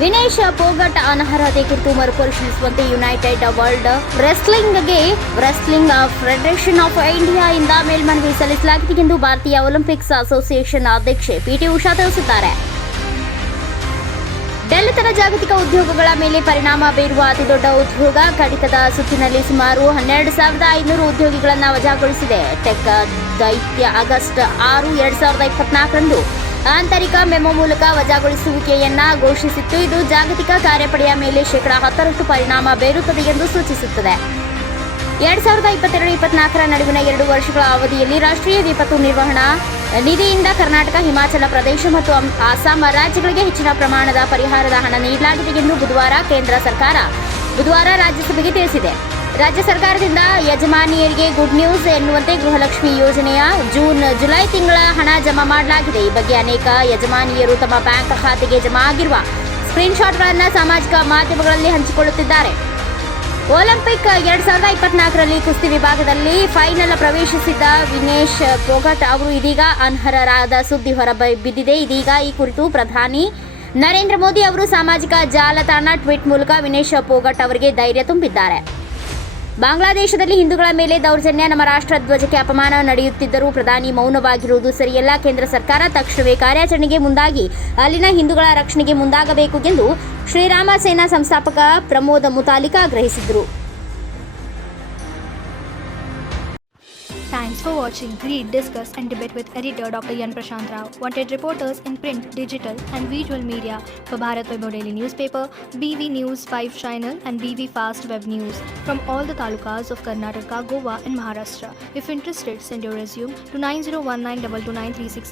ವಿನೇಶ್ ಪೋಗಟ್ ಅನರ್ಹತೆ ಕುರಿತು ಮರುಪರಿಶೀಲಿಸುವಂತೆ United World Wrestling Federation of India ಇಂದ ಮೇಲ್ಮನವಿ ಸಲ್ಲಿಸಲಾಗಿದೆ ಎಂದು ಭಾರತೀಯ ಒಲಿಂಪಿಕ್ಸ್ ಅಸೋಸಿಯೇಷನ್ ಅಧ್ಯಕ್ಷೆ ಪಿಟಿ ಉಷಾ ತಿಳಿಸಿದ್ದಾರೆ. ಡೆಲ್ಲಿತನ ಜಾಗತಿಕ ಉದ್ಯೋಗಗಳ ಮೇಲೆ ಪರಿಣಾಮ ಬೀರುವ ಅತಿದೊಡ್ಡ ಉದ್ಯೋಗ ಕಡಿತದ ಸುತ್ತಿನಲ್ಲಿ ಸುಮಾರು 12,500 ಉದ್ಯೋಗಿಗಳನ್ನು ವಜಾಗೊಳಿಸಿದೆ. ಟೆಕ್ ದೈತ್ಯ ಆಗಸ್ಟ್ 6, 2024ರಂದು ಆಂತರಿಕ ಮೆಮೊ ಮೂಲಕ ವಜಾಗೊಳಿಸುವಿಕೆಯನ್ನ ಘೋಷಿಸಿತ್ತು. ಇದು ಜಾಗತಿಕ ಕಾರ್ಯಪಡೆಯ ಮೇಲೆ ಶೇಕಡಾ 10% ಪರಿಣಾಮ ಬೀರುತ್ತದೆ ಎಂದು ಸೂಚಿಸುತ್ತದೆ. 2022-24ರ ನಡುವಿನ 2 ವರ್ಷಗಳ ಅವಧಿಯಲ್ಲಿ ರಾಷ್ಟ್ರೀಯ ವಿಪತ್ತು ನಿರ್ವಹಣಾ ನಿಧಿಯಿಂದ ಕರ್ನಾಟಕ, ಹಿಮಾಚಲ ಪ್ರದೇಶ ಮತ್ತು ಅಸ್ಸಾಂ ರಾಜ್ಯಗಳಿಗೆ ಹೆಚ್ಚಿನ ಪ್ರಮಾಣದ ಪರಿಹಾರದ ಹಣ ನೀಡಲಾಗಿದೆ ಎಂದು ಕೇಂದ್ರ ಸರ್ಕಾರ ಬುಧವಾರ ರಾಜ್ಯಸಭೆಗೆ ತಿಳಿಸಿದೆ. ರಾಜ್ಯ ಸರ್ಕಾರದಿಂದ ಯಜಮಾನಿಯರಿಗೆ ಗುಡ್ ನ್ಯೂಸ್ ಎನ್ನುವಂತೆ ಗೃಹಲಕ್ಷ್ಮಿ ಯೋಜನೆಯ ಜುಲೈ ತಿಂಗಳ ಹಣ ಜಮಾ ಮಾಡಲಾಗಿದೆ. ಈ ಬಗ್ಗೆ ಅನೇಕ ಯಜಮಾನಿಯರು ತಮ್ಮ ಬ್ಯಾಂಕ್ ಖಾತೆಗೆ ಜಮಾ ಆಗಿರುವ ಸ್ಕ್ರೀನ್ಶಾಟ್ಗಳನ್ನು ಸಾಮಾಜಿಕ ಮಾಧ್ಯಮಗಳಲ್ಲಿ ಹಂಚಿಕೊಳ್ಳುತ್ತಿದ್ದಾರೆ. ಒಲಿಂಪಿಕ್ 2024ರಲ್ಲಿ ಕುಸ್ತಿ ವಿಭಾಗದಲ್ಲಿ ಫೈನಲ್ ಪ್ರವೇಶಿಸಿದ್ದ ವಿನೇಶ್ ಪೋಗಟ್ ಅವರು ಇದೀಗ ಅನರ್ಹರಾದ ಸುದ್ದಿ ಹೊರಬಿದ್ದಿದೆ. ಇದೀಗ ಈ ಕುರಿತು ಪ್ರಧಾನಿ ನರೇಂದ್ರ ಮೋದಿ ಅವರು ಸಾಮಾಜಿಕ ಜಾಲತಾಣ ಟ್ವೀಟ್ ಮೂಲಕ ವಿನೇಶ್ ಪೋಗಟ್ ಅವರಿಗೆ ಧೈರ್ಯ ತುಂಬಿದ್ದಾರೆ. ಬಾಂಗ್ಲಾದೇಶದಲ್ಲಿ ಹಿಂದೂಗಳ ಮೇಲೆ ದೌರ್ಜನ್ಯ, ನಮ್ಮ ರಾಷ್ಟ್ರ ಧ್ವಜಕ್ಕೆ ಅಪಮಾನ ನಡೆಯುತ್ತಿದ್ದರೂ ಪ್ರಧಾನಿ ಮೌನವಾಗಿರುವುದು ಸರಿಯಲ್ಲ. ಕೇಂದ್ರ ಸರ್ಕಾರ ತಕ್ಷಣವೇ ಕಾರ್ಯಾಚರಣೆಗೆ ಮುಂದಾಗಿ ಅಲ್ಲಿನ ಹಿಂದೂಗಳ ರಕ್ಷಣೆಗೆ ಮುಂದಾಗಬೇಕು ಎಂದು ಶ್ರೀರಾಮ ಸೇನಾ ಸಂಸ್ಥಾಪಕ ಪ್ರಮೋದ್ ಮುತಾಲಿಕ್ ಆಗ್ರಹಿಸಿದರು. Thanks for watching. Read, discuss and debate with editor Dr. Yan Prashant Rao. Wanted reporters in print, digital and visual media for Bharat Vaibhav Daily Newspaper, BV News 5 Channel and BV Fast Web News from all the talukas of Karnataka, Goa and Maharashtra. If interested, send your resume to 9019229369.